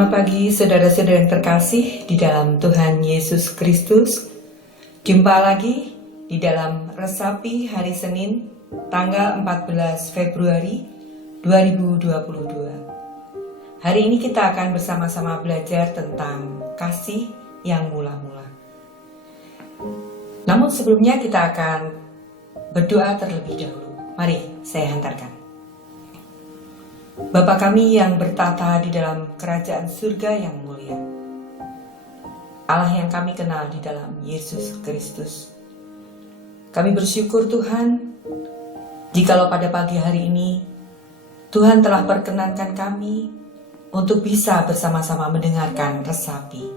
Selamat pagi saudara-saudara yang terkasih di dalam Tuhan Yesus Kristus. Jumpa lagi di dalam Resapi hari Senin tanggal 14 Februari 2022. Hari ini kita akan bersama-sama belajar tentang kasih yang mula-mula. Namun sebelumnya kita akan berdoa terlebih dahulu. Mari saya hantarkan. Bapa kami yang bertata di dalam kerajaan surga yang mulia, Allah yang kami kenal di dalam Yesus Kristus, kami bersyukur Tuhan, jikalau pada pagi hari ini Tuhan telah perkenankan kami untuk bisa bersama-sama mendengarkan resapi.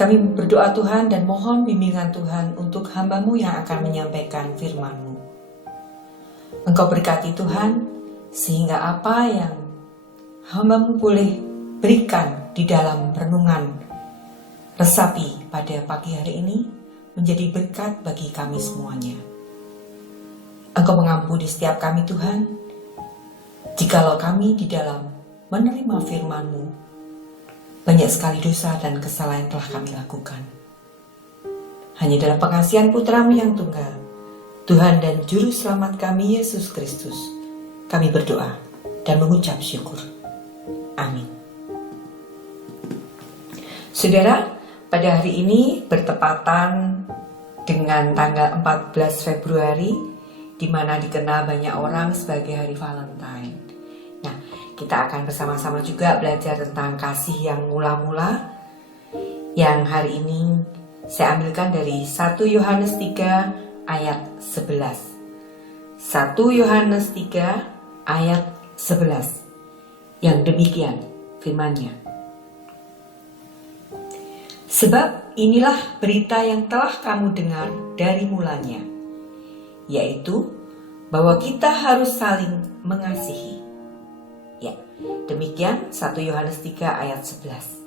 Kami berdoa Tuhan dan mohon bimbingan Tuhan untuk hamba-Mu yang akan menyampaikan firman-Mu. Engkau berkati Tuhan, sehingga apa yang hamba-Mu boleh berikan di dalam renungan resapi pada pagi hari ini menjadi berkat bagi kami semuanya. Engkau mengampuni setiap kami Tuhan, jikalau kami di dalam menerima firman-Mu banyak sekali dosa dan kesalahan telah kami lakukan. Hanya dalam pengasihan Putra-Mu yang tunggal, Tuhan dan Juru Selamat kami Yesus Kristus, kami berdoa dan mengucap syukur. Amin. Saudara, pada hari ini bertepatan dengan tanggal 14 Februari, di mana dikenal banyak orang sebagai hari Valentine. Nah, kita akan bersama-sama juga belajar tentang kasih yang mula-mula, yang hari ini saya ambilkan dari 1 Yohanes 3 ayat 11. 1 Yohanes 3 ayat 11. Yang demikian firman-Nya. Sebab inilah berita yang telah kamu dengar dari mulanya, yaitu bahwa kita harus saling mengasihi. Ya, demikian 1 Yohanes 3 ayat 11.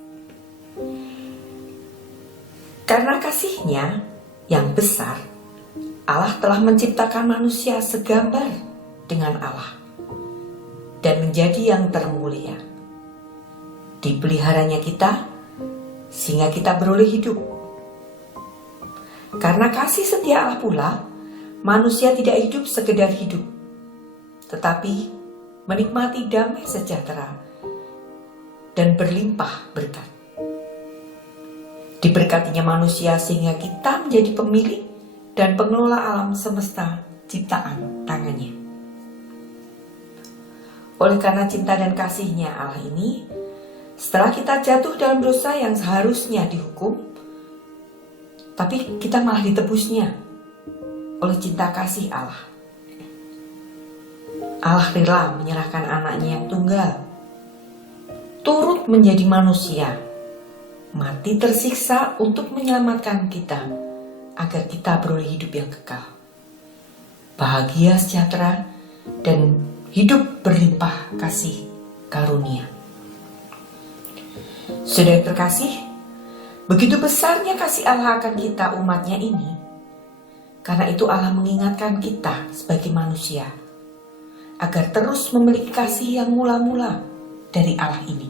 Karena kasih-Nya yang besar, Allah telah menciptakan manusia segambar dengan Allah dan menjadi yang termulia. Dipeliharanya kita sehingga kita beroleh hidup. Karena kasih setia Allah pula, manusia tidak hidup sekedar hidup, tetapi menikmati damai sejahtera dan berlimpah berkat. Diberkatinya manusia sehingga kita menjadi pemilik dan pengelola alam semesta ciptaan tangannya. Oleh karena cinta dan kasih-Nya Allah ini, setelah kita jatuh dalam dosa yang seharusnya dihukum, tapi kita malah ditebusnya oleh cinta kasih Allah. Allah rela menyerahkan anaknya yang tunggal, turut menjadi manusia, mati tersiksa untuk menyelamatkan kita, agar kita beroleh hidup yang kekal, bahagia sejahtera, dan hidup berlimpah kasih karunia. Saudara terkasih, begitu besarnya kasih Allah akan kita umatnya ini. Karena itu Allah mengingatkan kita sebagai manusia agar terus memiliki kasih yang mula-mula dari Allah ini.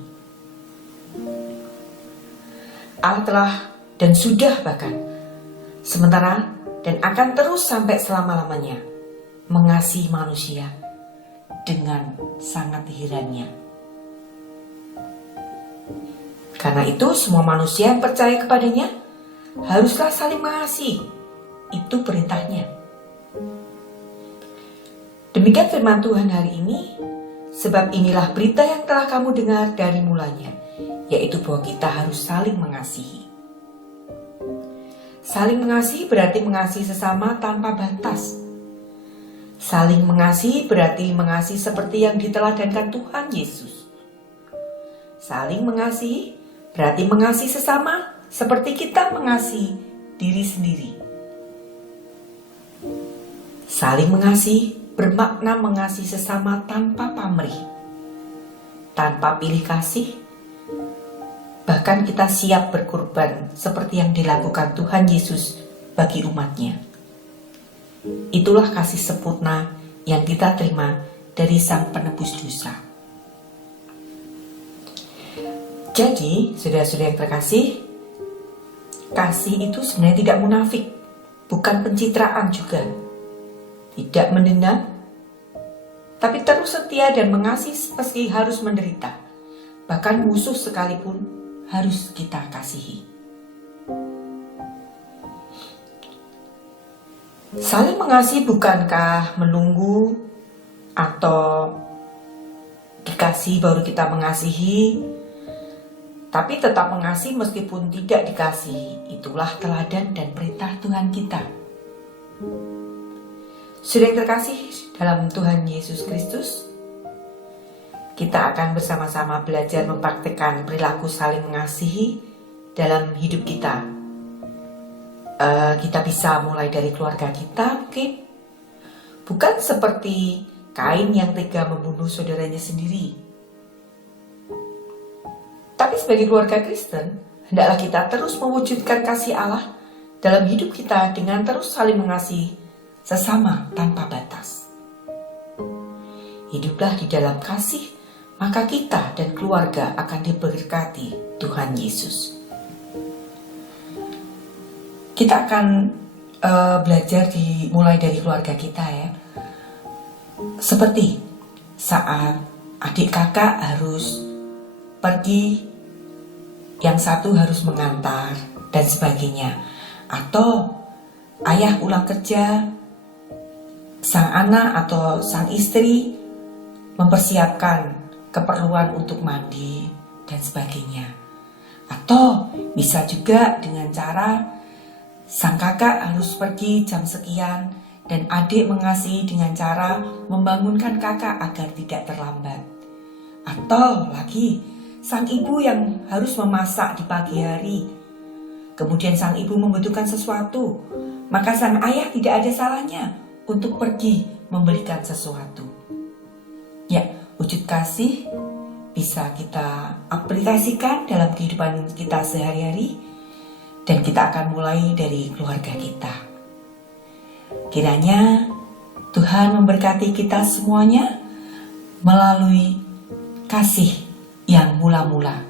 Allah telah dan sudah bahkan sementara dan akan terus sampai selama-lamanya mengasihi manusia dengan sangat herannya. Karena itu semua manusia yang percaya kepadanya haruslah saling mengasihi. Itu perintahnya. Demikian firman Tuhan hari ini. Sebab inilah berita yang telah kamu dengar dari mulanya, yaitu bahwa kita harus saling mengasihi. Saling mengasihi berarti mengasihi sesama tanpa batas. Saling mengasihi berarti mengasihi seperti yang diteladankan Tuhan Yesus. Saling mengasihi berarti mengasihi sesama seperti kita mengasihi diri sendiri. Saling mengasihi bermakna mengasihi sesama tanpa pamrih, tanpa pilih kasih. Bahkan kita siap berkorban seperti yang dilakukan Tuhan Yesus bagi umatnya. Itulah kasih sempurna yang kita terima dari Sang Penebus dosa. Jadi, saudara-saudara yang terkasih, kasih itu sebenarnya tidak munafik, bukan pencitraan juga, tidak mendendam, tapi terus setia dan mengasihi meski harus menderita. Bahkan musuh sekalipun harus kita kasihi. Saling mengasihi bukankah menunggu atau dikasih baru kita mengasihi, tapi tetap mengasihi meskipun tidak dikasihi. Itulah teladan dan perintah Tuhan kita. Saudara yang terkasih dalam Tuhan Yesus Kristus, kita akan bersama-sama belajar mempraktikkan perilaku saling mengasihi dalam hidup kita. Kita bisa mulai dari keluarga kita mungkin. Bukan seperti Kain yang tega membunuh saudaranya sendiri. Tapi sebagai keluarga Kristen, hendaklah kita terus mewujudkan kasih Allah dalam hidup kita dengan terus saling mengasihi sesama tanpa batas. Hiduplah di dalam kasih, maka kita dan keluarga akan diberkati Tuhan Yesus. Kita akan belajar mulai dari keluarga kita ya. Seperti saat adik kakak harus pergi, yang satu harus mengantar dan sebagainya. Atau ayah pulang kerja, sang anak atau sang istri mempersiapkan keperluan untuk mandi dan sebagainya. Atau bisa juga dengan cara sang kakak harus pergi jam sekian dan adik mengasihi dengan cara membangunkan kakak agar tidak terlambat. Atau lagi sang ibu yang harus memasak di pagi hari, kemudian sang ibu membutuhkan sesuatu, maka sang ayah tidak ada salahnya untuk pergi membelikan sesuatu. Ya, wujud kasih bisa kita aplikasikan dalam kehidupan kita sehari-hari, dan kita akan mulai dari keluarga kita. Kiranya Tuhan memberkati kita semuanya melalui kasih yang mula-mula